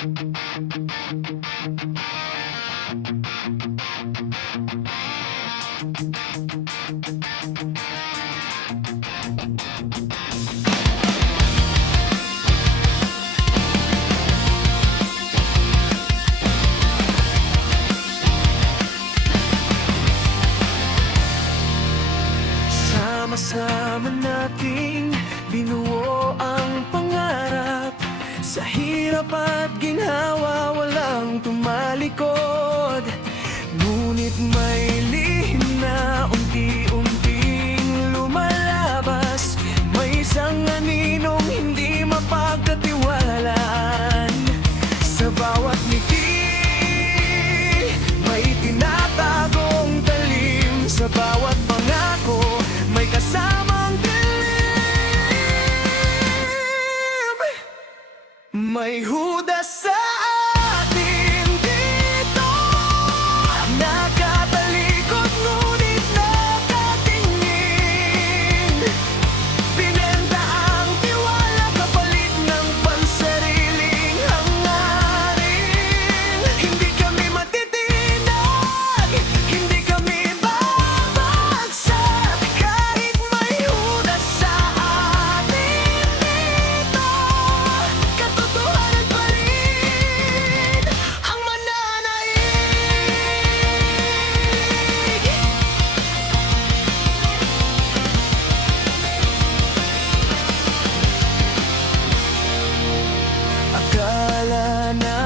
Sama-sama nating binuo ang pangarap. Sa hirap at ginhawa, walang tumalikod. Ngunit may lihim na unti-unting lumalabas. May isang aninong hindi mapagkatiwalaan. Sa bawat ngiti, may tinatagong talim. Sa bawat pangako, may kasamang dilim. May hudas sa atin dito, nakatalikod ngunit nakatingin. Binenta ang tiwala kapalit ng pansariling hangarin. Hindi kami matitinag, hindi kami babagsak. Kahit may hudas sa atin dito, katotohanan pa rin ang mananaig. Akala na